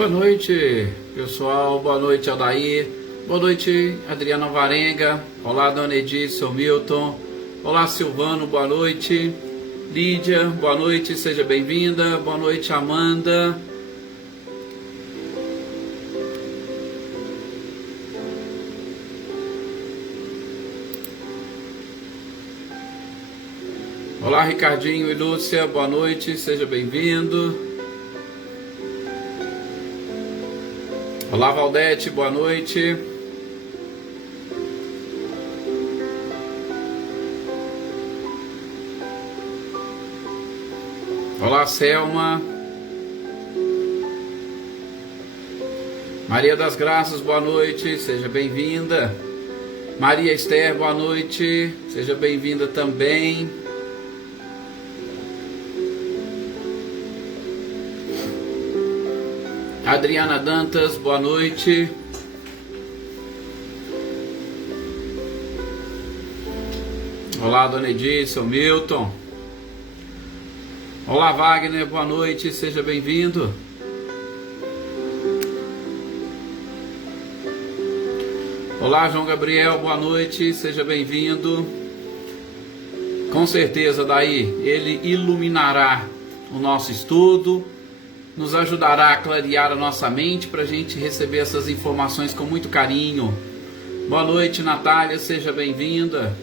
Boa noite, pessoal. Boa noite, Aldair. Boa noite, Adriana Varenga. Olá, Dona Edith, Milton. Olá, Silvano. Boa noite. Lídia, boa noite, seja bem-vinda. Boa noite, Amanda. Olá, Ricardinho e Lúcia, boa noite, seja bem-vindo. Olá, Valdete, boa noite. Olá, Selma. Maria das Graças, boa noite, seja bem-vinda. Maria Esther, boa noite, seja bem-vinda também. Adriana Dantas, boa noite. Olá, Dona Edith, Milton. Olá, Wagner, boa noite, seja bem-vindo. Olá, João Gabriel, boa noite, seja bem-vindo. Com certeza, daí, ele iluminará o nosso estudo, nos ajudará a clarear a nossa mente para a gente receber essas informações com muito carinho. Boa noite, Natália, seja bem-vinda.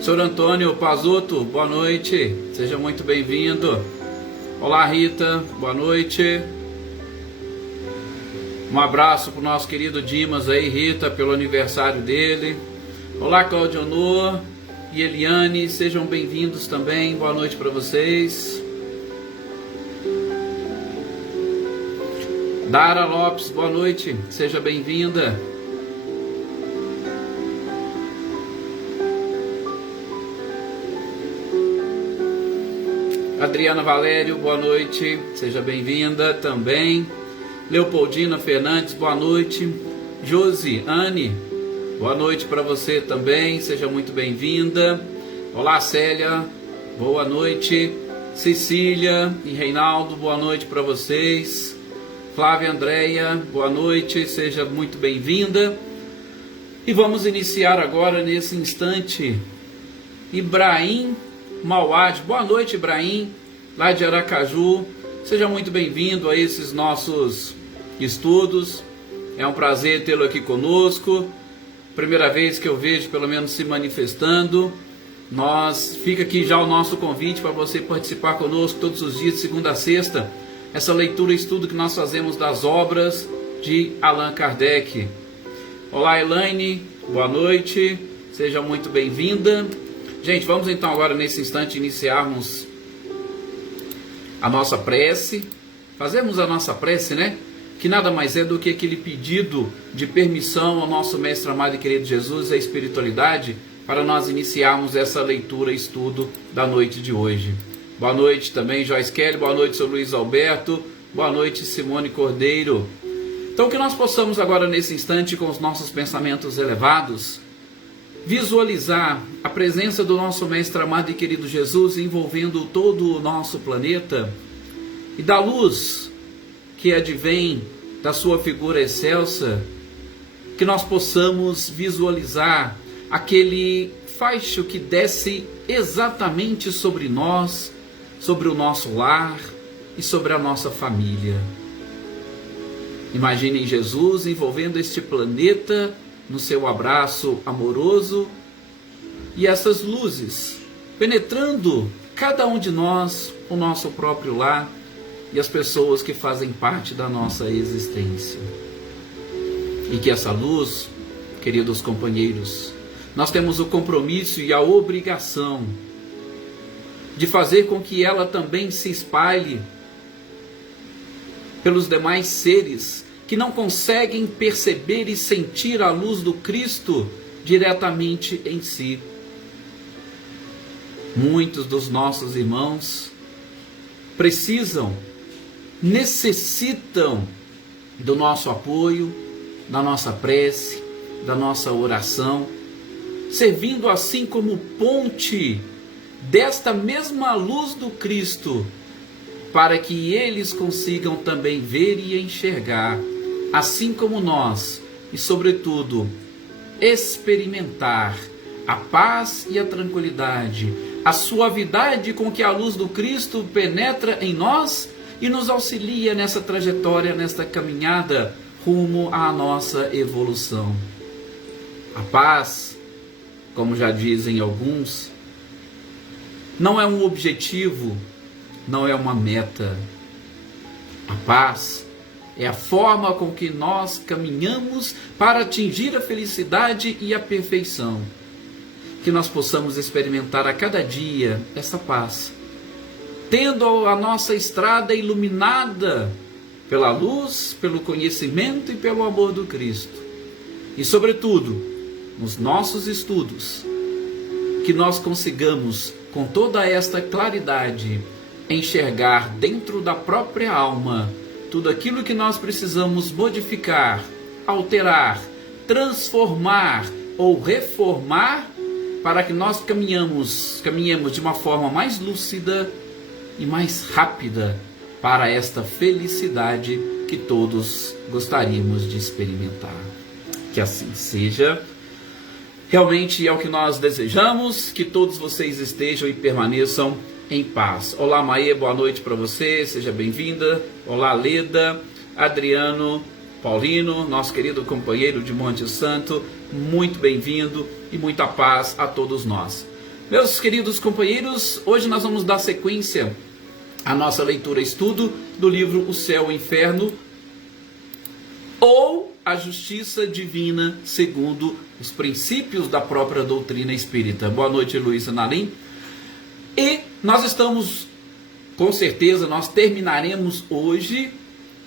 Senhor Antônio Pazotto, boa noite, seja muito bem-vindo. Olá, Rita, boa noite. Um abraço para o nosso querido Dimas aí, Rita, pelo aniversário dele. Olá, Claudionor e Eliane, sejam bem-vindos também. Boa noite para vocês. Dara Lopes, boa noite, seja bem-vinda. Adriana Valério, boa noite, seja bem-vinda também. Leopoldina Fernandes, boa noite. Josi, Anne, boa noite para você também, seja muito bem-vinda. Olá, Célia, boa noite. Cecília e Reinaldo, boa noite para vocês. Flávia Andréia, boa noite, seja muito bem-vinda. E vamos iniciar agora nesse instante. Ibrahim Mauad, boa noite, Ibrahim, lá de Aracaju. Seja muito bem-vindo a esses nossos estudos. É um prazer tê-lo aqui conosco. Primeira vez que eu vejo, pelo menos, se manifestando. Fica aqui já o nosso convite para você participar conosco todos os dias, de segunda a sexta. Essa leitura e estudo que nós fazemos das obras de Allan Kardec. Olá, Elaine, boa noite. Seja muito bem-vinda. Gente, vamos então agora nesse instante iniciarmos a nossa prece. Fazemos a nossa prece, né? Que nada mais é do que aquele pedido de permissão ao nosso mestre amado e querido Jesus, a espiritualidade, para nós iniciarmos essa leitura e estudo da noite de hoje. Boa noite também, Joyce Kelly, boa noite, Sr. Luiz Alberto, boa noite, Simone Cordeiro. Então que nós possamos agora nesse instante, com os nossos pensamentos elevados, visualizar a presença do nosso mestre amado e querido Jesus envolvendo todo o nosso planeta, e da luz que advém da sua figura excelsa, que nós possamos visualizar aquele faixo que desce exatamente sobre nós, sobre o nosso lar e sobre a nossa família. Imaginem Jesus envolvendo este planeta no seu abraço amoroso, e essas luzes penetrando cada um de nós, o nosso próprio lar e as pessoas que fazem parte da nossa existência. E que essa luz, queridos companheiros, nós temos o compromisso e a obrigação de fazer com que ela também se espalhe pelos demais seres que não conseguem perceber e sentir a luz do Cristo diretamente em si. Muitos dos nossos irmãos necessitam do nosso apoio, da nossa prece, da nossa oração, servindo assim como ponte desta mesma luz do Cristo, para que eles consigam também ver e enxergar, assim como nós, e sobretudo, experimentar a paz e a tranquilidade, a suavidade com que a luz do Cristo penetra em nós e nos auxilia nessa trajetória, nesta caminhada rumo à nossa evolução. A paz, como já dizem alguns, não é um objetivo, não é uma meta. A paz é a forma com que nós caminhamos para atingir a felicidade e a perfeição. Que nós possamos experimentar a cada dia essa paz, tendo a nossa estrada iluminada pela luz, pelo conhecimento e pelo amor do Cristo. E sobretudo, nos nossos estudos, que nós consigamos, com toda esta claridade, enxergar dentro da própria alma tudo aquilo que nós precisamos modificar, alterar, transformar ou reformar, para que nós caminhemos de uma forma mais lúcida e mais rápida para esta felicidade que todos gostaríamos de experimentar. Que assim seja. Realmente é o que nós desejamos, que todos vocês estejam e permaneçam em paz. Olá, Maê, boa noite para você, seja bem-vinda. Olá, Leda, Adriano, Paulino, nosso querido companheiro de Monte Santo, muito bem-vindo e muita paz a todos nós. Meus queridos companheiros, hoje nós vamos dar sequência à nossa leitura e estudo do livro O Céu e o Inferno, ou a Justiça Divina segundo os princípios da própria doutrina espírita. Boa noite, Luísa Nalim. E nós estamos, com certeza, nós terminaremos hoje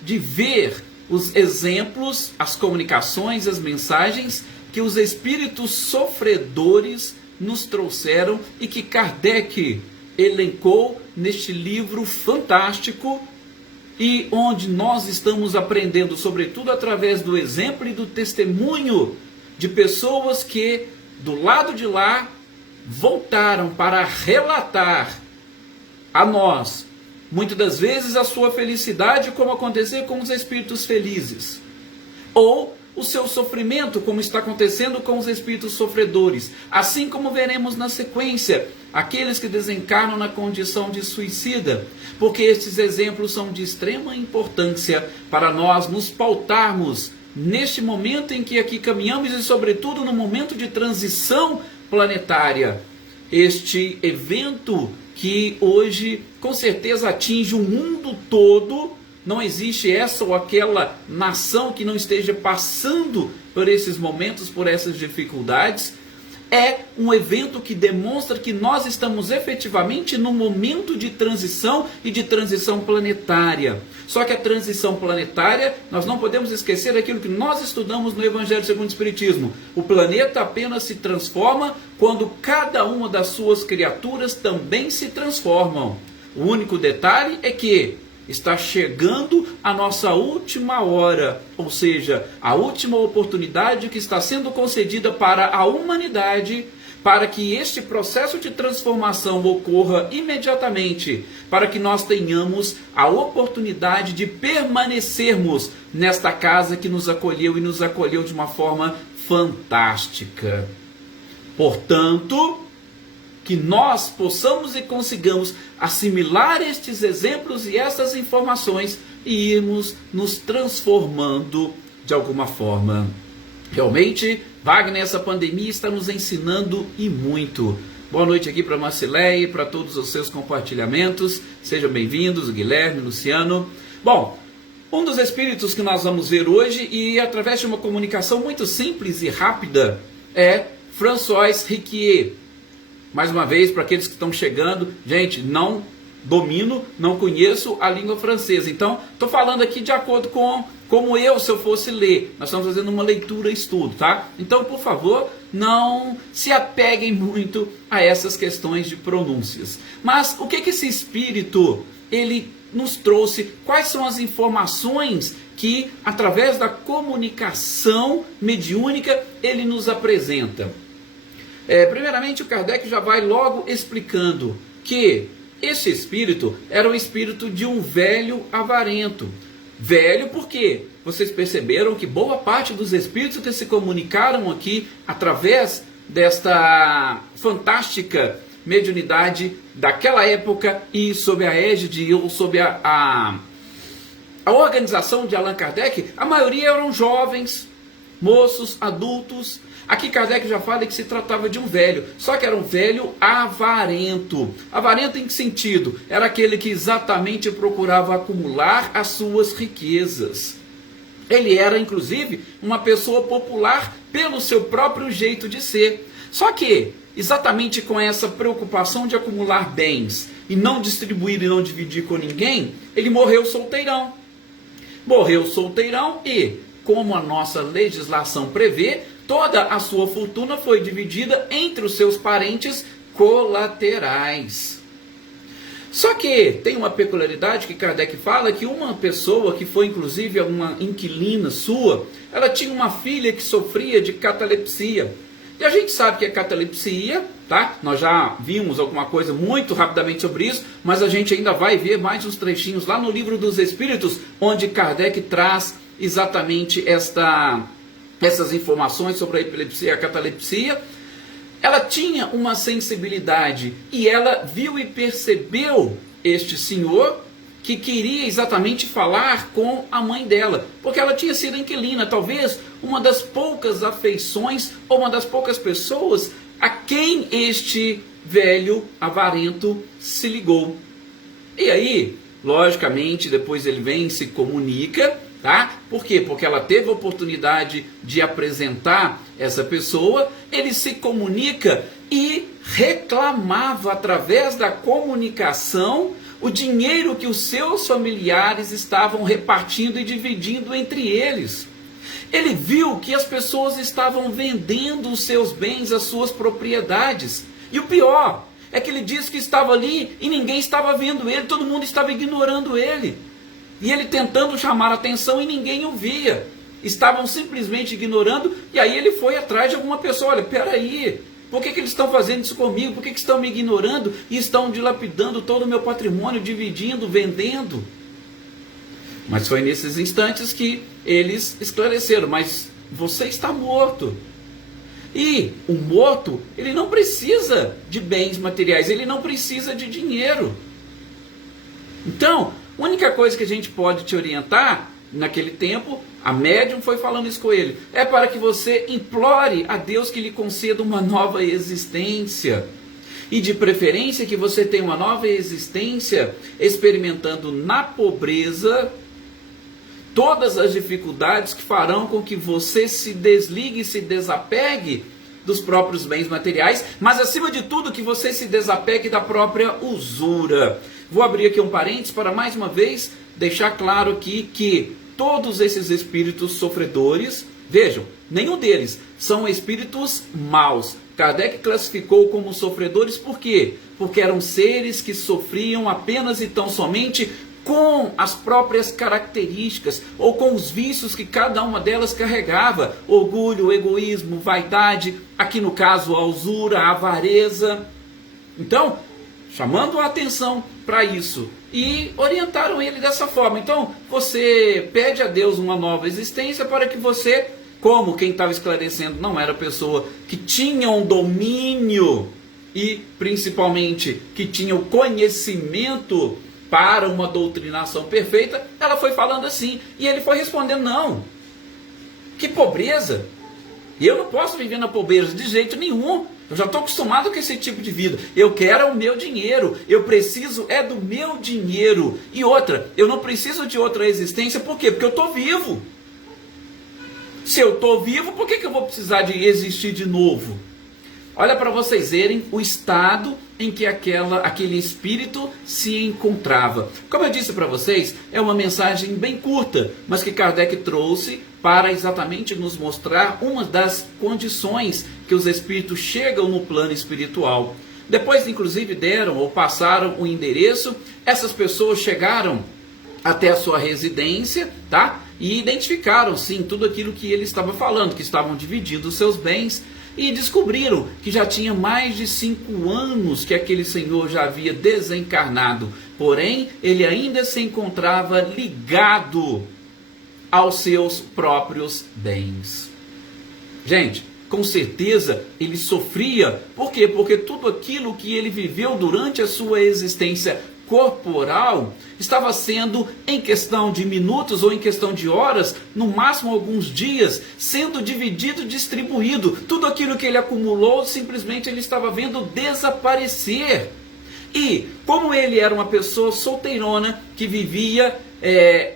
de ver os exemplos, as comunicações, as mensagens que os espíritos sofredores nos trouxeram e que Kardec elencou neste livro fantástico, e onde nós estamos aprendendo, sobretudo através do exemplo e do testemunho de pessoas que, do lado de lá, voltaram para relatar a nós, muitas das vezes, a sua felicidade, como aconteceu com os espíritos felizes, ou o seu sofrimento, como está acontecendo com os espíritos sofredores, assim como veremos na sequência aqueles que desencarnam na condição de suicida, porque estes exemplos são de extrema importância para nós nos pautarmos neste momento em que aqui caminhamos e sobretudo no momento de transição planetária. Este evento que hoje com certeza atinge o mundo todo. Não existe essa ou aquela nação que não esteja passando por esses momentos, por essas dificuldades. É um evento que demonstra que nós estamos efetivamente num momento de transição e de transição planetária. Só que a transição planetária, nós não podemos esquecer aquilo que nós estudamos no Evangelho segundo o Espiritismo. O planeta apenas se transforma quando cada uma das suas criaturas também se transformam. O único detalhe é que está chegando a nossa última hora, ou seja, a última oportunidade que está sendo concedida para a humanidade, para que este processo de transformação ocorra imediatamente, para que nós tenhamos a oportunidade de permanecermos nesta casa que nos acolheu e nos acolheu de uma forma fantástica. Portanto, que nós possamos e consigamos assimilar estes exemplos e essas informações e irmos nos transformando de alguma forma. Realmente, Wagner, essa pandemia está nos ensinando e muito. Boa noite aqui para Marcileia e para todos os seus compartilhamentos. Sejam bem-vindos, Guilherme, Luciano. Bom, um dos espíritos que nós vamos ver hoje, e através de uma comunicação muito simples e rápida, é François Riquier. Mais uma vez, para aqueles que estão chegando, gente, não domino, não conheço a língua francesa. Então, estou falando aqui de acordo com como eu, se eu fosse ler. Nós estamos fazendo uma leitura e estudo, tá? Então, por favor, não se apeguem muito a essas questões de pronúncias. Mas o que esse espírito, ele nos trouxe? Quais são as informações que, através da comunicação mediúnica, ele nos apresenta? Primeiramente, o Kardec já vai logo explicando que esse espírito era o espírito de um velho avarento. Velho porque vocês perceberam que boa parte dos espíritos que se comunicaram aqui através desta fantástica mediunidade daquela época e sob a égide ou sob a organização de Allan Kardec, a maioria eram jovens, moços, adultos. Aqui Kardec já fala que se tratava de um velho, só que era um velho avarento. Avarento em que sentido? Era aquele que exatamente procurava acumular as suas riquezas. Ele era, inclusive, uma pessoa popular pelo seu próprio jeito de ser. Só que, exatamente com essa preocupação de acumular bens e não distribuir e não dividir com ninguém, ele morreu solteirão. Morreu solteirão e, como a nossa legislação prevê, toda a sua fortuna foi dividida entre os seus parentes colaterais. Só que tem uma peculiaridade que Kardec fala, que uma pessoa que foi inclusive uma inquilina sua, ela tinha uma filha que sofria de catalepsia. E a gente sabe que a catalepsia, tá? Nós já vimos alguma coisa muito rapidamente sobre isso, mas a gente ainda vai ver mais uns trechinhos lá no Livro dos Espíritos, onde Kardec traz exatamente essas informações sobre a epilepsia e a catalepsia. Ela tinha uma sensibilidade e ela viu e percebeu este senhor que queria exatamente falar com a mãe dela, porque ela tinha sido inquilina, talvez uma das poucas afeições ou uma das poucas pessoas a quem este velho avarento se ligou. E aí, logicamente, depois ele vem e se comunica, tá? Por quê? Porque ela teve a oportunidade de apresentar essa pessoa, ele se comunica e reclamava através da comunicação o dinheiro que os seus familiares estavam repartindo e dividindo entre eles. Ele viu que as pessoas estavam vendendo os seus bens, as suas propriedades. E o pior é que ele disse que estava ali e ninguém estava vendo ele, todo mundo estava ignorando ele. E ele tentando chamar a atenção e ninguém o via. Estavam simplesmente ignorando, e aí ele foi atrás de alguma pessoa. Olha, peraí, por que eles estão fazendo isso comigo? Por que estão me ignorando e estão dilapidando todo o meu patrimônio, dividindo, vendendo? Mas foi nesses instantes que eles esclareceram, mas você está morto. E o morto, ele não precisa de bens materiais, ele não precisa de dinheiro. Então, a única coisa que a gente pode te orientar, naquele tempo, a médium foi falando isso com ele, é para que você implore a Deus que lhe conceda uma nova existência. E de preferência que você tenha uma nova existência experimentando na pobreza todas as dificuldades que farão com que você se desligue e se desapegue dos próprios bens materiais, mas acima de tudo que você se desapegue da própria usura. Vou abrir aqui um parênteses para mais uma vez deixar claro aqui que todos esses espíritos sofredores, vejam, nenhum deles são espíritos maus. Kardec classificou como sofredores por quê? Porque eram seres que sofriam apenas e tão somente com as próprias características, ou com os vícios que cada uma delas carregava: orgulho, egoísmo, vaidade, aqui no caso a usura, a avareza. Então, chamando a atenção para isso, e orientaram ele dessa forma. Então, você pede a Deus uma nova existência para que você, como quem estava esclarecendo não era pessoa que tinha um domínio e principalmente que tinha o conhecimento para uma doutrinação perfeita, ela foi falando assim, e ele foi respondendo: não, que pobreza, eu não posso viver na pobreza de jeito nenhum, eu já estou acostumado com esse tipo de vida, eu quero o meu dinheiro, eu preciso é do meu dinheiro, e outra, eu não preciso de outra existência, por quê? Porque eu estou vivo. Se eu estou vivo, por que eu vou precisar de existir de novo? Olha para vocês verem o estado em que aquele espírito se encontrava. Como eu disse para vocês, é uma mensagem bem curta, mas que Kardec trouxe para exatamente nos mostrar uma das condições que os espíritos chegam no plano espiritual. Depois, inclusive, deram ou passaram o endereço, essas pessoas chegaram até a sua residência, tá? E identificaram, sim, tudo aquilo que ele estava falando, que estavam dividindo os seus bens. e descobriram que já tinha mais de 5 anos que aquele senhor já havia desencarnado, porém ele ainda se encontrava ligado aos seus próprios bens. Gente, com certeza ele sofria. Por quê? Porque tudo aquilo que ele viveu durante a sua existência corporal estava sendo, em questão de minutos ou em questão de horas, no máximo alguns dias, sendo dividido, distribuído. Tudo aquilo que ele acumulou, simplesmente ele estava vendo desaparecer. E como ele era uma pessoa solteirona que vivia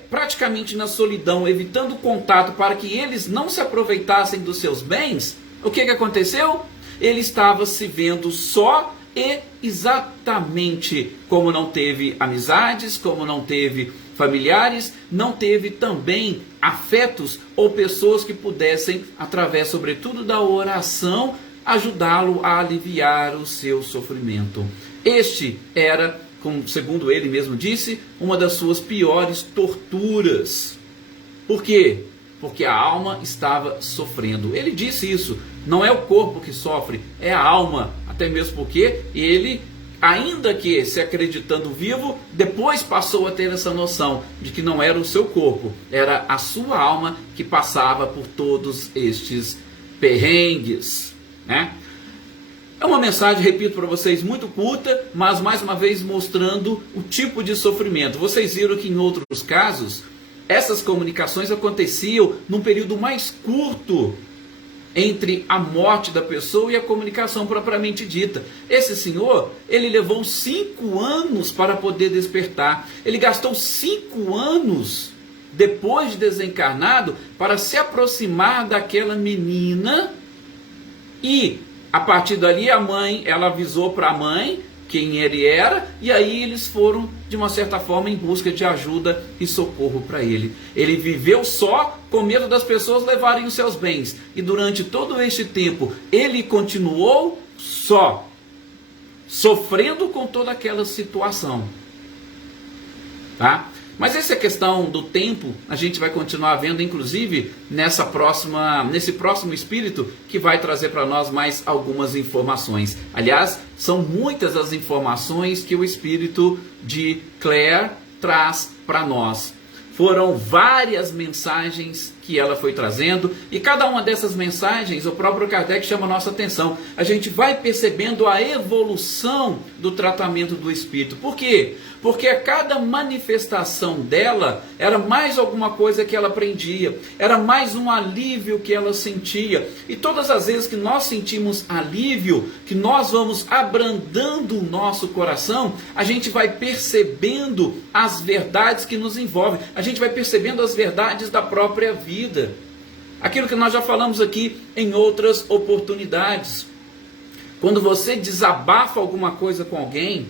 praticamente na solidão, evitando contato para que eles não se aproveitassem dos seus bens, o que aconteceu? Ele estava se vendo só e exatamente como não teve amizades, como não teve familiares, não teve também afetos ou pessoas que pudessem, através sobretudo da oração, ajudá-lo a aliviar o seu sofrimento. Este era, como segundo ele mesmo disse, uma das suas piores torturas. Por quê? Porque a alma estava sofrendo. Ele disse isso, não é o corpo que sofre, é a alma. Até mesmo porque ele, ainda que se acreditando vivo, depois passou a ter essa noção de que não era o seu corpo, era a sua alma que passava por todos estes perrengues, né? É uma mensagem, repito para vocês, muito curta, mas mais uma vez mostrando o tipo de sofrimento. Vocês viram que em outros casos, essas comunicações aconteciam num período mais curto entre a morte da pessoa e a comunicação propriamente dita. Esse senhor, ele levou 5 anos para poder despertar. Ele gastou 5 anos, depois de desencarnado, para se aproximar daquela menina e, a partir dali, a mãe, ela avisou para a mãe quem ele era, e aí eles foram, de uma certa forma, em busca de ajuda e socorro para ele. Ele viveu só, com medo das pessoas levarem os seus bens, e durante todo este tempo, ele continuou só, sofrendo com toda aquela situação. Tá? Mas essa questão do tempo, a gente vai continuar vendo, inclusive, nesse próximo espírito, que vai trazer para nós mais algumas informações. Aliás, são muitas as informações que o espírito de Claire traz para nós. Foram várias mensagens que ela foi trazendo, e cada uma dessas mensagens, o próprio Kardec chama a nossa atenção. A gente vai percebendo a evolução do tratamento do espírito. Por quê? Porque a cada manifestação dela era mais alguma coisa que ela aprendia, era mais um alívio que ela sentia. E todas as vezes que nós sentimos alívio, que nós vamos abrandando o nosso coração, a gente vai percebendo as verdades que nos envolvem, a gente vai percebendo as verdades da própria vida. Aquilo que nós já falamos aqui em outras oportunidades. Quando você desabafa alguma coisa com alguém,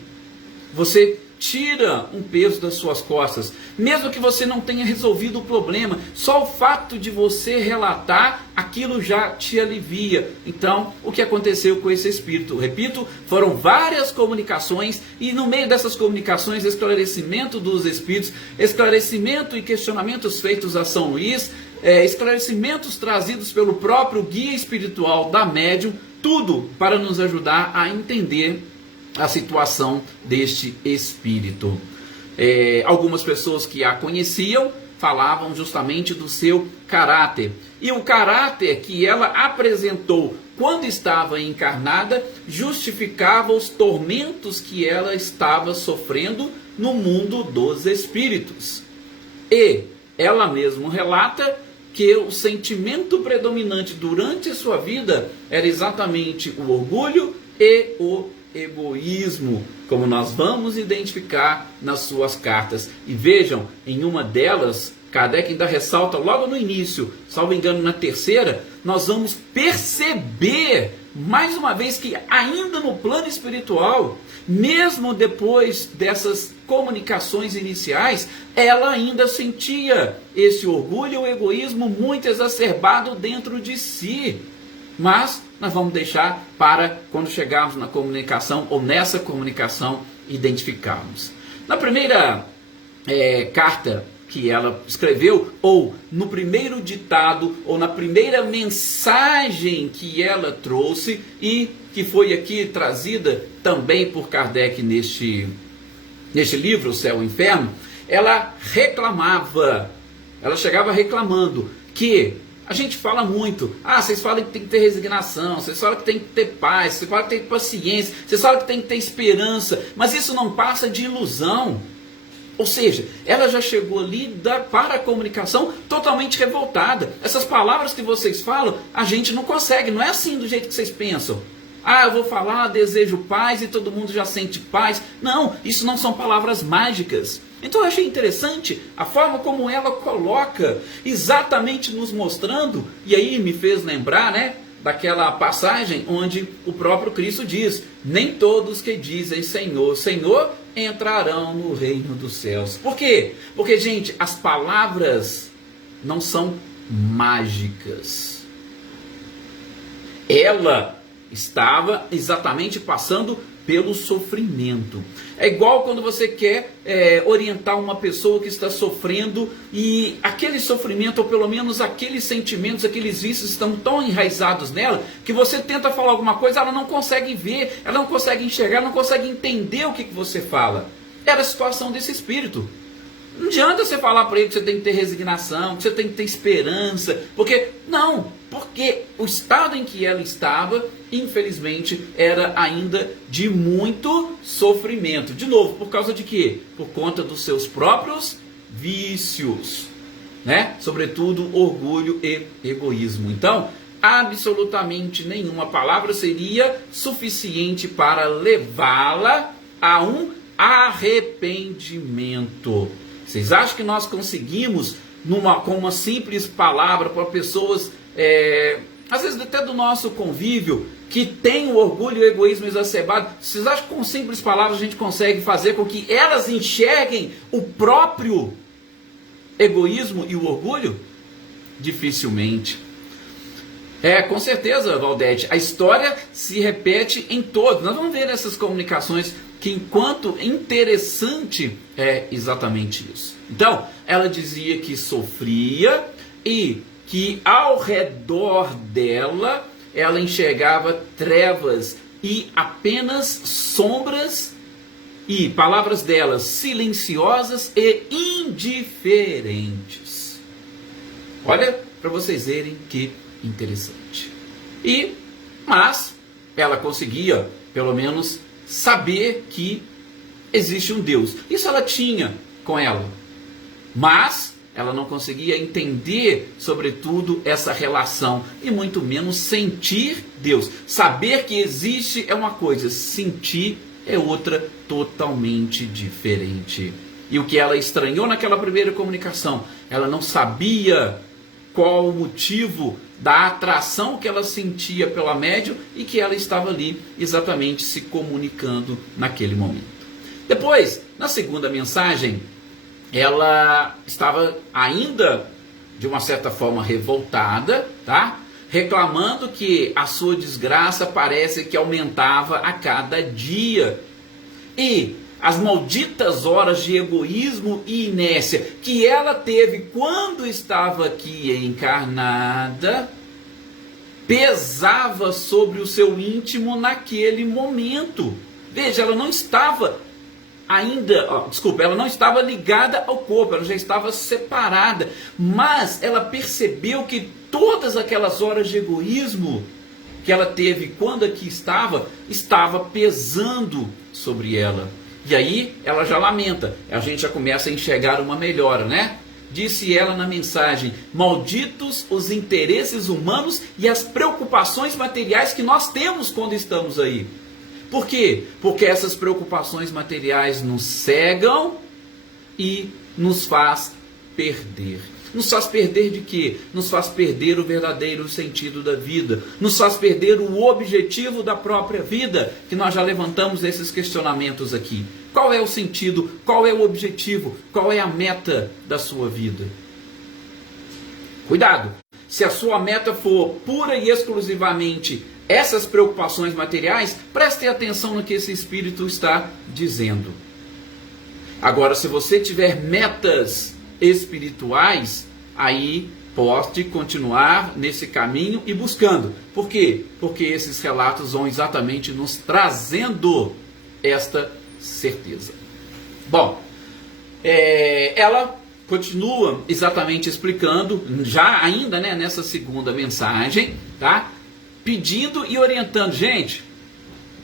você tira um peso das suas costas, mesmo que você não tenha resolvido o problema, só o fato de você relatar, aquilo já te alivia. Então, o que aconteceu com esse espírito? Repito, foram várias comunicações, e no meio dessas comunicações, esclarecimento dos espíritos, esclarecimento e questionamentos feitos a São Luís, esclarecimentos trazidos pelo próprio guia espiritual da médium, tudo para nos ajudar a entender a situação deste espírito. Algumas pessoas que a conheciam falavam justamente do seu caráter. E o caráter que ela apresentou quando estava encarnada justificava os tormentos que ela estava sofrendo no mundo dos espíritos. E ela mesma relata que o sentimento predominante durante a sua vida era exatamente o orgulho e o egoísmo, como nós vamos identificar nas suas cartas. E vejam, em uma delas, Kardec ainda ressalta logo no início, salvo engano na terceira, nós vamos perceber mais uma vez que ainda no plano espiritual, mesmo depois dessas comunicações iniciais, ela ainda sentia esse orgulho e o egoísmo muito exacerbado dentro de si. Mas nós vamos deixar para quando chegarmos na comunicação, ou nessa comunicação, identificarmos. Na primeira carta que ela escreveu, ou no primeiro ditado, ou na primeira mensagem que ela trouxe, e que foi aqui trazida também por Kardec neste livro, O Céu e o Inferno. Ela reclamava, ela chegava reclamando que a gente fala muito, vocês falam que tem que ter resignação, vocês falam que tem que ter paz, vocês falam que tem que ter paciência, vocês falam que tem que ter esperança, mas isso não passa de ilusão. Ou seja, ela já chegou ali para a comunicação totalmente revoltada. Essas palavras que vocês falam, a gente não consegue, não é assim do jeito que vocês pensam. Eu vou falar, desejo paz e todo mundo já sente paz. Não, isso não são palavras mágicas. Então eu achei interessante a forma como ela coloca, exatamente nos mostrando, e aí me fez lembrar, daquela passagem onde o próprio Cristo diz: nem todos que dizem Senhor, Senhor, entrarão no reino dos céus. Por quê? Porque, gente, as palavras não são mágicas. Ela estava exatamente passando pelo sofrimento. É igual quando você quer orientar uma pessoa que está sofrendo, e aquele sofrimento, ou pelo menos aqueles sentimentos, aqueles vícios estão tão enraizados nela, que você tenta falar alguma coisa, ela não consegue ver, ela não consegue enxergar, ela não consegue entender o que você fala. Era a situação desse espírito. Não adianta você falar para ele que você tem que ter resignação, que você tem que ter esperança, porque o estado em que ela estava, infelizmente, era ainda de muito sofrimento. De novo, por causa de quê? Por conta dos seus próprios vícios, Sobretudo orgulho e egoísmo. Então, absolutamente nenhuma palavra seria suficiente para levá-la a um arrependimento. Vocês acham que nós conseguimos, com uma simples palavra, para pessoas, às vezes até do nosso convívio, que tem o orgulho e o egoísmo exacerbado, vocês acham que com simples palavras a gente consegue fazer com que elas enxerguem o próprio egoísmo e o orgulho? Dificilmente. Com certeza, Valdete, a história se repete em todos. Nós vamos ver nessas comunicações que, enquanto interessante, é exatamente isso. Então, ela dizia que sofria e que ao redor dela ela enxergava trevas e apenas sombras, e palavras delas, silenciosas e indiferentes. Olha, para vocês verem que interessante. Mas ela conseguia, pelo menos, saber que existe um Deus. Isso ela tinha com ela. Mas ela não conseguia entender, sobretudo, essa relação, e muito menos sentir Deus. Saber que existe é uma coisa, sentir é outra totalmente diferente. E o que ela estranhou naquela primeira comunicação, ela não sabia qual o motivo da atração que ela sentia pela médium, e que ela estava ali exatamente se comunicando naquele momento. Depois, na segunda mensagem, ela estava ainda, de uma certa forma, revoltada, reclamando que a sua desgraça parece que aumentava a cada dia. E as malditas horas de egoísmo e inércia que ela teve quando estava aqui encarnada, pesava sobre o seu íntimo naquele momento. Veja, ela não estava ela não estava ligada ao corpo, ela já estava separada, mas ela percebeu que todas aquelas horas de egoísmo que ela teve quando aqui estava pesando sobre ela. E aí ela já lamenta, a gente já começa a enxergar uma melhora, Disse ela na mensagem: malditos os interesses humanos e as preocupações materiais que nós temos quando estamos aí. Por quê? Porque essas preocupações materiais nos cegam e nos faz perder. Nos faz perder de quê? Nos faz perder o verdadeiro sentido da vida. Nos faz perder o objetivo da própria vida, que nós já levantamos esses questionamentos aqui. Qual é o sentido? Qual é o objetivo? Qual é a meta da sua vida? Cuidado! Se a sua meta for pura e exclusivamente essas preocupações materiais, preste atenção no que esse espírito está dizendo. Agora, se você tiver metas espirituais, aí pode continuar nesse caminho e buscando. Por quê? Porque esses relatos vão exatamente nos trazendo esta certeza. Bom, ela continua exatamente explicando, já ainda, né, nessa segunda mensagem, tá? Pedindo e orientando. Gente,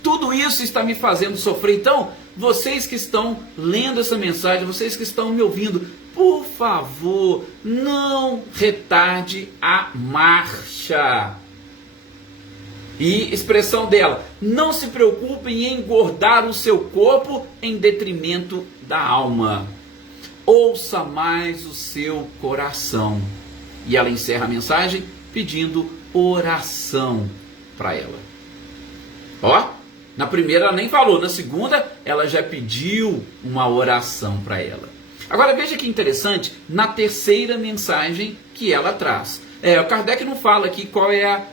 tudo isso está me fazendo sofrer. Então, vocês que estão lendo essa mensagem, vocês que estão me ouvindo, por favor, não retarde a marcha. E expressão dela: não se preocupem em engordar o seu corpo em detrimento da alma. Ouça mais o seu coração. E ela encerra a mensagem pedindo oração para ela. Ó, na primeira ela nem falou, na segunda ela já pediu uma oração para ela. Agora veja que interessante, na terceira mensagem que ela traz. O Kardec não fala aqui qual é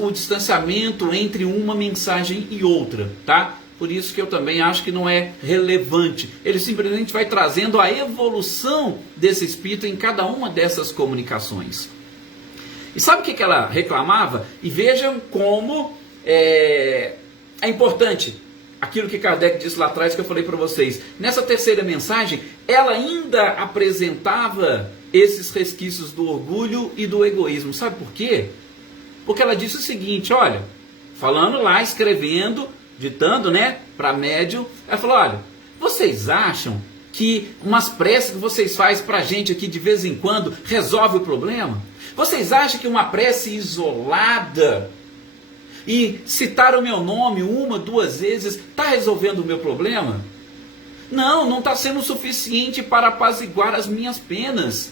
o distanciamento entre uma mensagem e outra, tá? Por isso que eu também acho que não é relevante. Ele simplesmente vai trazendo a evolução desse espírito em cada uma dessas comunicações. E sabe o que ela reclamava? E vejam como é importante aquilo que Kardec disse lá atrás, que eu falei para vocês. Nessa terceira mensagem, ela ainda apresentava esses resquícios do orgulho e do egoísmo. Sabe por quê? Porque ela disse o seguinte, olha, falando lá, escrevendo, ditando, né, para médium, ela falou, olha, vocês acham que umas preces que vocês fazem para a gente aqui de vez em quando resolve o problema? Vocês acham que uma prece isolada e citar o meu nome uma, duas vezes está resolvendo o meu problema? Não, não está sendo suficiente para apaziguar as minhas penas.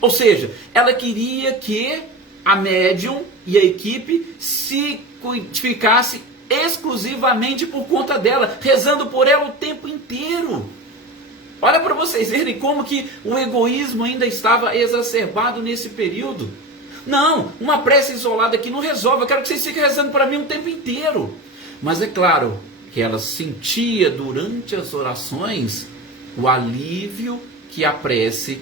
Ou seja, ela queria que a médium e a equipe se ficasse exclusivamente por conta dela, rezando por ela o tempo inteiro. Olha para vocês verem como que o egoísmo ainda estava exacerbado nesse período. Não, uma prece isolada aqui não resolve, eu quero que vocês fiquem rezando para mim o tempo inteiro. Mas é claro que ela sentia durante as orações o alívio que a prece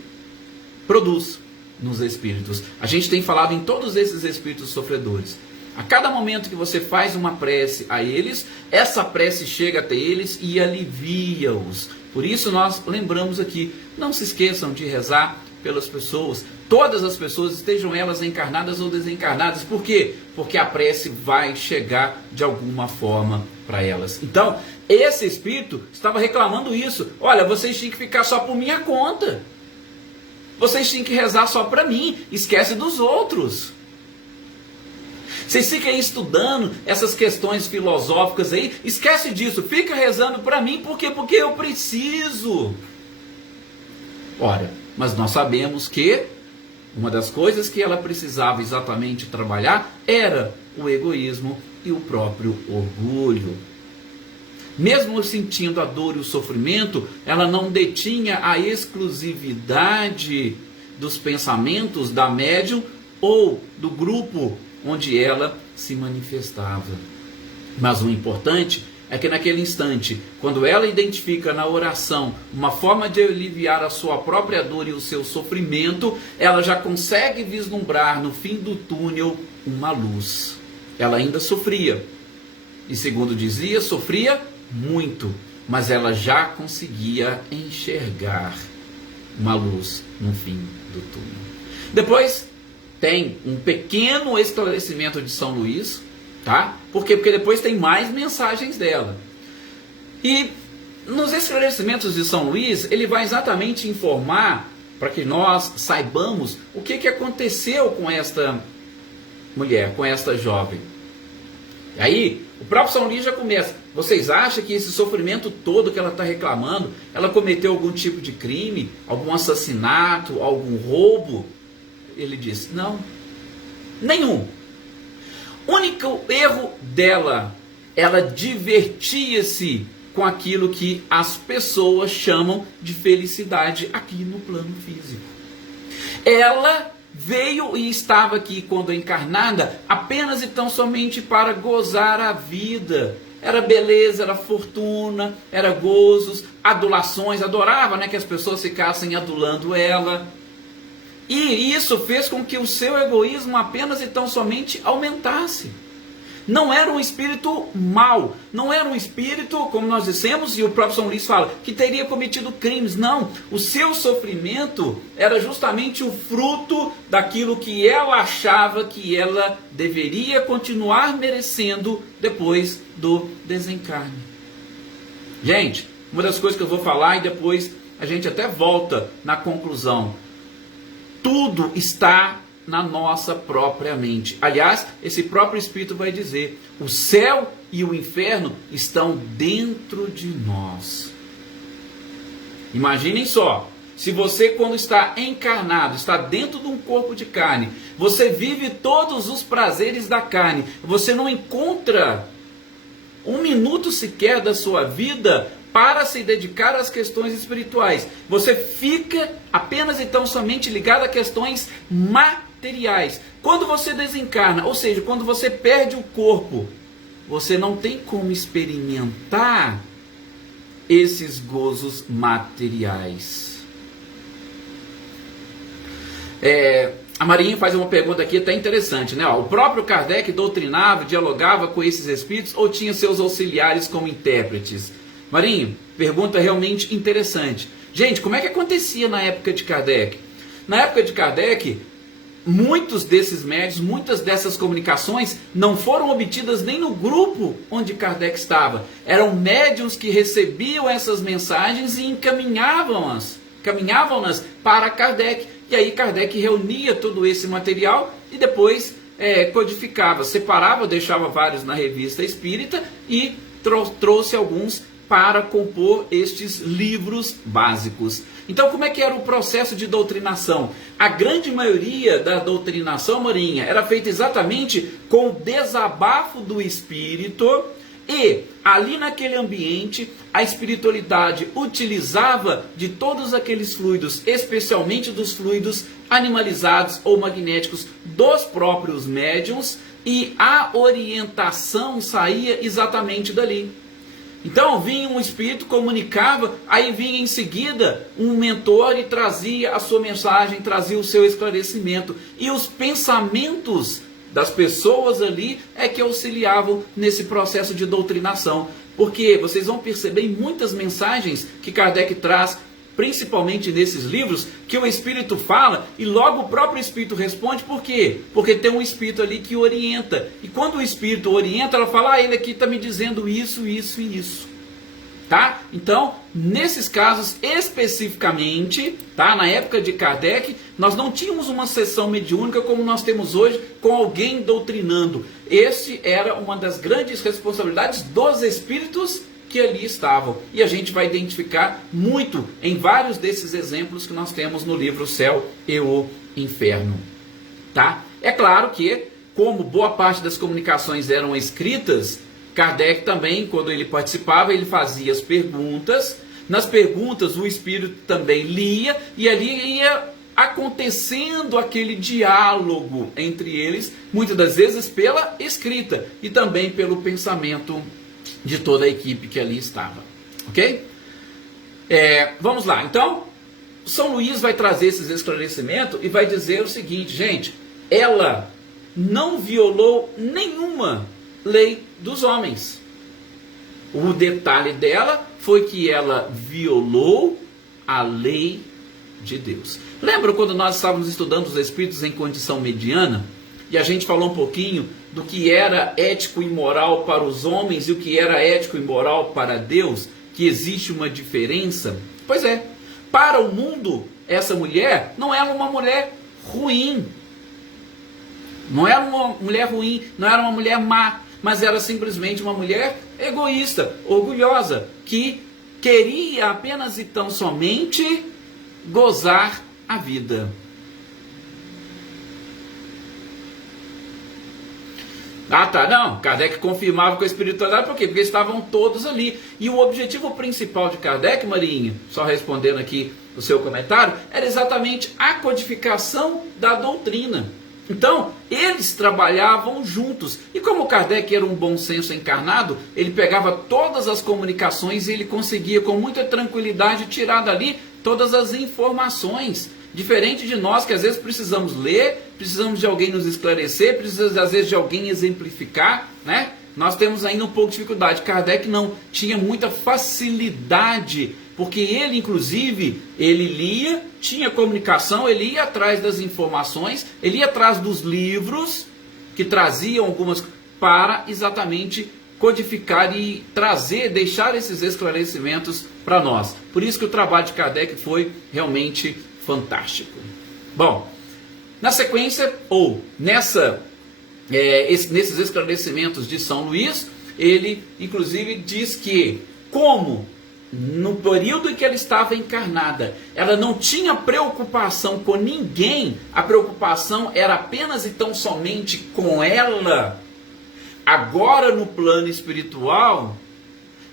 produz nos espíritos. A gente tem falado em todos esses espíritos sofredores. A cada momento que você faz uma prece a eles, essa prece chega até eles e alivia-os. Por isso nós lembramos aqui, não se esqueçam de rezar pelas pessoas, todas as pessoas, estejam elas encarnadas ou desencarnadas. Por quê? Porque a prece vai chegar de alguma forma para elas. Então, esse espírito estava reclamando isso. Olha, vocês tinham que ficar só por minha conta. Vocês tinham que rezar só para mim, esquece dos outros. Vocês ficam aí estudando essas questões filosóficas aí, esquece disso, fica rezando para mim, por quê? Porque eu preciso. Ora, mas nós sabemos que uma das coisas que ela precisava exatamente trabalhar era o egoísmo e o próprio orgulho. Mesmo sentindo a dor e o sofrimento, ela não detinha a exclusividade dos pensamentos da médium ou do grupo onde ela se manifestava. Mas o importante é que naquele instante, quando ela identifica na oração uma forma de aliviar a sua própria dor e o seu sofrimento, ela já consegue vislumbrar no fim do túnel uma luz. Ela ainda sofria, e segundo dizia, sofria muito, mas ela já conseguia enxergar uma luz no fim do túnel. Depois tem um pequeno esclarecimento de São Luís, tá? Por quê? Porque depois tem mais mensagens dela. E nos esclarecimentos de São Luís, ele vai exatamente informar, para que nós saibamos o que aconteceu com esta mulher, com esta jovem. E aí, o próprio São Luís já começa. Vocês acham que esse sofrimento todo que ela está reclamando, ela cometeu algum tipo de crime, algum assassinato, algum roubo? Ele diz, não, nenhum. O único erro dela, ela divertia-se com aquilo que as pessoas chamam de felicidade aqui no plano físico. Ela veio e estava aqui quando encarnada apenas e tão somente para gozar a vida. era beleza, era fortuna, era gozos, adulações, adorava, né, que as pessoas ficassem adulando ela. E isso fez com que o seu egoísmo apenas e tão somente aumentasse. Não era um espírito mau, não era um espírito, como nós dissemos, e o próprio São Luís fala, que teria cometido crimes. Não, o seu sofrimento era justamente o fruto daquilo que ela achava que ela deveria continuar merecendo depois do desencarne. Gente, uma das coisas que eu vou falar e depois a gente até volta na conclusão. Tudo está na nossa própria mente. Aliás, esse próprio Espírito vai dizer, o céu e o inferno estão dentro de nós. Imaginem só, se você quando está encarnado, está dentro de um corpo de carne, você vive todos os prazeres da carne, você não encontra um minuto sequer da sua vida para se dedicar às questões espirituais. Você fica apenas e tão somente ligado a questões materiais. Quando você desencarna, ou seja, quando você perde o corpo, você não tem como experimentar esses gozos materiais. A Marinha faz uma pergunta aqui até interessante, né? O próprio Kardec doutrinava, dialogava com esses espíritos ou tinha seus auxiliares como intérpretes? Marinho, pergunta realmente interessante. Gente, como é que acontecia na época de Kardec? Na época de Kardec, muitos desses médiuns, muitas dessas comunicações não foram obtidas nem no grupo onde Kardec estava. Eram médiuns que recebiam essas mensagens e encaminhavam-nas para Kardec. E aí Kardec reunia todo esse material e depois codificava, separava, deixava vários na revista espírita e trouxe alguns para compor estes livros básicos. Então, como é que era o processo de doutrinação? A grande maioria da doutrinação, Marinha, era feita exatamente com o desabafo do espírito e, ali naquele ambiente, a espiritualidade utilizava de todos aqueles fluidos, especialmente dos fluidos animalizados ou magnéticos dos próprios médiuns, e a orientação saía exatamente dali. Então vinha um espírito, comunicava, aí vinha em seguida um mentor e trazia a sua mensagem, trazia o seu esclarecimento. E os pensamentos das pessoas ali é que auxiliavam nesse processo de doutrinação. Porque vocês vão perceber em muitas mensagens que Kardec traz, principalmente nesses livros, que o Espírito fala e logo o próprio Espírito responde. Por quê? Porque tem um Espírito ali que orienta. E quando o Espírito orienta, ela fala, ele aqui está me dizendo isso, isso e isso. Tá? Então, nesses casos especificamente, tá? Na época de Kardec, nós não tínhamos uma sessão mediúnica como nós temos hoje, com alguém doutrinando. Esse era uma das grandes responsabilidades dos Espíritos que ali estavam. E a gente vai identificar muito em vários desses exemplos que nós temos no livro Céu e o Inferno. Tá? É claro que, como boa parte das comunicações eram escritas, Kardec também, quando ele participava, ele fazia as perguntas. Nas perguntas o Espírito também lia e ali ia acontecendo aquele diálogo entre eles, muitas das vezes pela escrita e também pelo pensamento de toda a equipe que ali estava, ok? Vamos lá, então, São Luís vai trazer esses esclarecimentos e vai dizer o seguinte, gente, ela não violou nenhuma lei dos homens. O detalhe dela foi que ela violou a lei de Deus. Lembra quando nós estávamos estudando os espíritos em condição mediana? E a gente falou um pouquinho do que era ético e moral para os homens e o que era ético e moral para Deus, que existe uma diferença? Pois é, para o mundo, essa mulher não era uma mulher ruim. Não era uma mulher ruim, não era uma mulher má, mas era simplesmente uma mulher egoísta, orgulhosa, que queria apenas e tão somente gozar a vida. Ah, tá, não, Kardec confirmava com a espiritualidade, por quê? Porque estavam todos ali. E o objetivo principal de Kardec, Marinha, só respondendo aqui o seu comentário, era exatamente a codificação da doutrina. Então, eles trabalhavam juntos. E como Kardec era um bom senso encarnado, ele pegava todas as comunicações e ele conseguia com muita tranquilidade tirar dali todas as informações. Diferente de nós que às vezes precisamos ler, precisamos de alguém nos esclarecer, precisamos às vezes de alguém exemplificar, né? Nós temos ainda um pouco de dificuldade. Kardec não tinha muita facilidade, porque ele, inclusive, ele lia, tinha comunicação, ele ia atrás das informações, ele ia atrás dos livros que traziam algumas para exatamente codificar e trazer, deixar esses esclarecimentos para nós. Por isso que o trabalho de Kardec foi realmente fantástico. Bom, na sequência, ou nesses esclarecimentos de São Luís, ele inclusive diz que, como no período em que ela estava encarnada, ela não tinha preocupação com ninguém, a preocupação era apenas e tão somente com ela. Agora, no plano espiritual,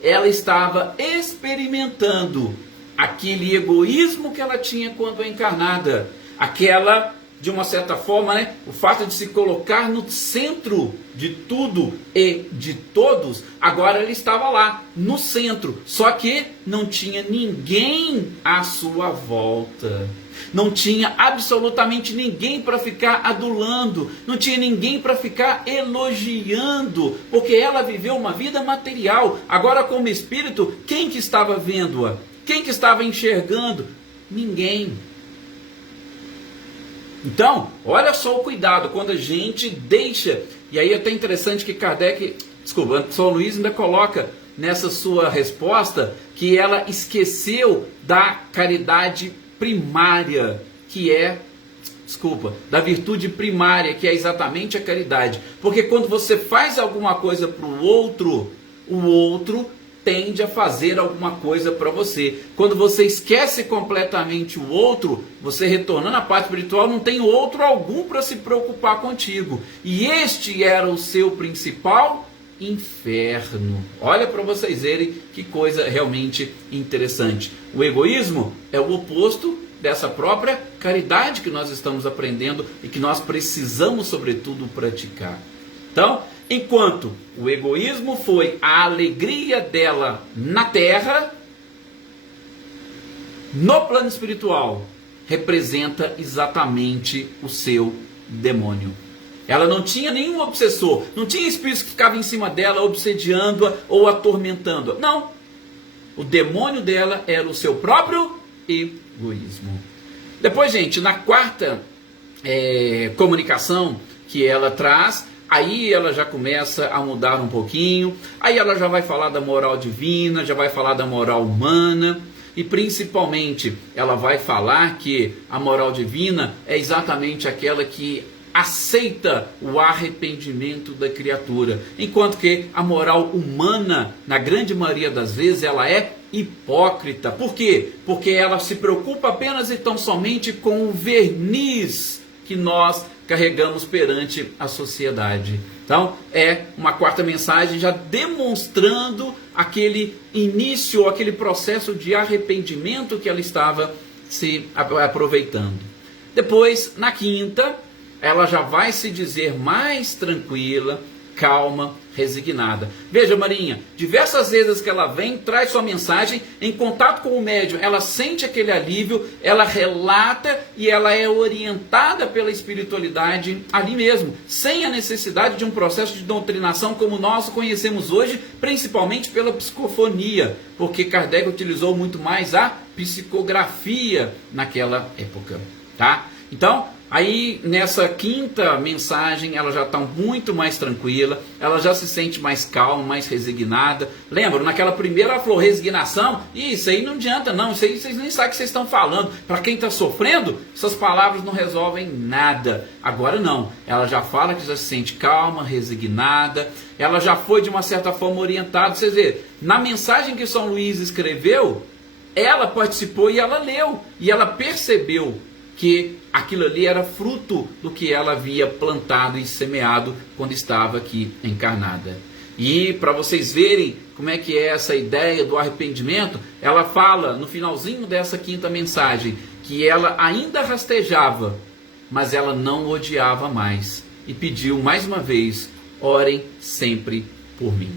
ela estava experimentando aquele egoísmo que ela tinha quando encarnada, aquela, de uma certa forma, né, o fato de se colocar no centro de tudo e de todos. Agora ela estava lá, no centro, só que não tinha ninguém à sua volta. Não tinha absolutamente ninguém para ficar adulando, não tinha ninguém para ficar elogiando, porque ela viveu uma vida material. Agora, como espírito, quem que estava vendo-a? Quem que estava enxergando? Ninguém. Então, olha só o cuidado quando a gente deixa, e aí é até interessante que São Luís ainda coloca nessa sua resposta que ela esqueceu da caridade primária, da virtude primária, que é exatamente a caridade. Porque quando você faz alguma coisa para o outro tende a fazer alguma coisa para você. Quando você esquece completamente o outro, você retornando à parte espiritual, não tem outro algum para se preocupar contigo. E este era o seu principal inferno. Olha para vocês verem que coisa realmente interessante. O egoísmo é o oposto dessa própria caridade que nós estamos aprendendo e que nós precisamos, sobretudo, praticar. Então, enquanto o egoísmo foi a alegria dela na terra, no plano espiritual, representa exatamente o seu demônio. Ela não tinha nenhum obsessor, não tinha espíritos que ficavam em cima dela, obsediando-a ou atormentando-a. Não. O demônio dela era o seu próprio egoísmo. Depois, gente, na quarta comunicação que ela traz, aí ela já começa a mudar um pouquinho, aí ela já vai falar da moral divina, já vai falar da moral humana, e principalmente ela vai falar que a moral divina é exatamente aquela que aceita o arrependimento da criatura, enquanto que a moral humana, na grande maioria das vezes, ela é hipócrita. Por quê? Porque ela se preocupa apenas e tão somente com o verniz que nós carregamos perante a sociedade. Então, é uma quarta mensagem já demonstrando aquele início, aquele processo de arrependimento que ela estava se aproveitando. Depois, na quinta, ela já vai se dizer mais tranquila, calma, resignada. Veja, Marinha, diversas vezes que ela vem, traz sua mensagem, em contato com o médium, ela sente aquele alívio, ela relata e ela é orientada pela espiritualidade ali mesmo, sem a necessidade de um processo de doutrinação como nós conhecemos hoje, principalmente pela psicofonia, porque Kardec utilizou muito mais a psicografia naquela época, tá? Então, aí nessa quinta mensagem ela já está muito mais tranquila, ela já se sente mais calma, mais resignada. Lembra, naquela primeira ela falou resignação, e isso aí não adianta não, isso aí vocês nem sabem o que vocês estão falando. Para quem está sofrendo, essas palavras não resolvem nada. Agora não, ela já fala que já se sente calma, resignada, ela já foi de uma certa forma orientada. Vocês vê, na mensagem que São Luís escreveu, ela participou e ela leu, e ela percebeu que aquilo ali era fruto do que ela havia plantado e semeado quando estava aqui encarnada. E para vocês verem como é que é essa ideia do arrependimento, ela fala no finalzinho dessa quinta mensagem que ela ainda rastejava mas ela não o odiava mais e pediu mais uma vez: orem sempre por mim.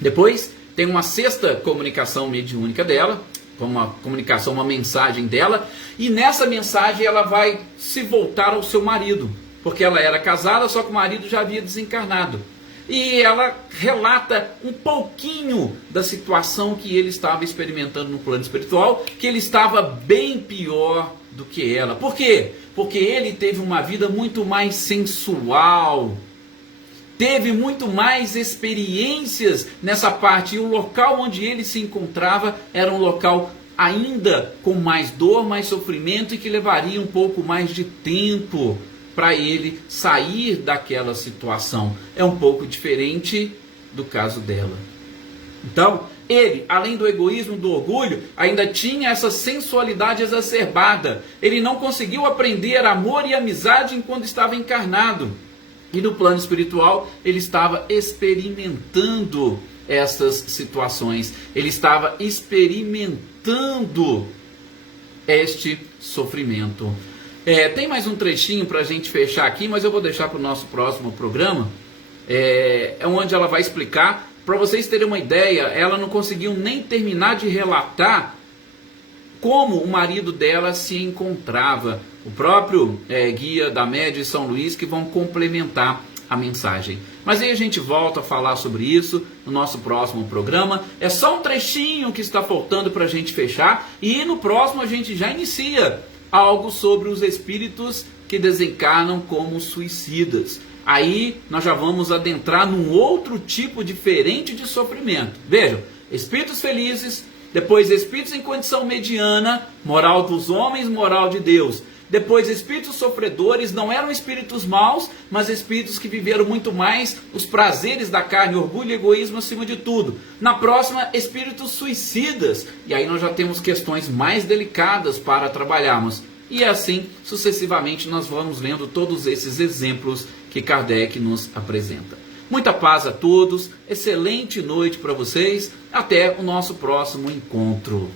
Depois tem uma sexta comunicação mediúnica dela, uma mensagem dela, e nessa mensagem ela vai se voltar ao seu marido, porque ela era casada, só que o marido já havia desencarnado. E ela relata um pouquinho da situação que ele estava experimentando no plano espiritual, que ele estava bem pior do que ela. Por quê? Porque ele teve uma vida muito mais sensual, teve muito mais experiências nessa parte, e o local onde ele se encontrava era um local ainda com mais dor, mais sofrimento, e que levaria um pouco mais de tempo para ele sair daquela situação. É um pouco diferente do caso dela. Então, ele, além do egoísmo, do orgulho, ainda tinha essa sensualidade exacerbada. Ele não conseguiu aprender amor e amizade enquanto estava encarnado. E no plano espiritual, ele estava experimentando essas situações. Ele estava experimentando este sofrimento. Tem mais um trechinho para a gente fechar aqui, mas eu vou deixar para o nosso próximo programa. Onde ela vai explicar. Para vocês terem uma ideia, ela não conseguiu nem terminar de relatar como o marido dela se encontrava. O próprio guia da média de São Luís que vão complementar a mensagem. Mas aí a gente volta a falar sobre isso no nosso próximo programa. É só um trechinho que está faltando para a gente fechar. E no próximo a gente já inicia algo sobre os espíritos que desencarnam como suicidas. Aí nós já vamos adentrar num outro tipo diferente de sofrimento. Vejam, espíritos felizes, depois espíritos em condição mediana, moral dos homens, moral de Deus. Depois espíritos sofredores, não eram espíritos maus, mas espíritos que viveram muito mais os prazeres da carne, orgulho e egoísmo acima de tudo. Na próxima, espíritos suicidas. E aí nós já temos questões mais delicadas para trabalharmos. E assim, sucessivamente, nós vamos vendo todos esses exemplos que Kardec nos apresenta. Muita paz a todos, excelente noite para vocês, até o nosso próximo encontro.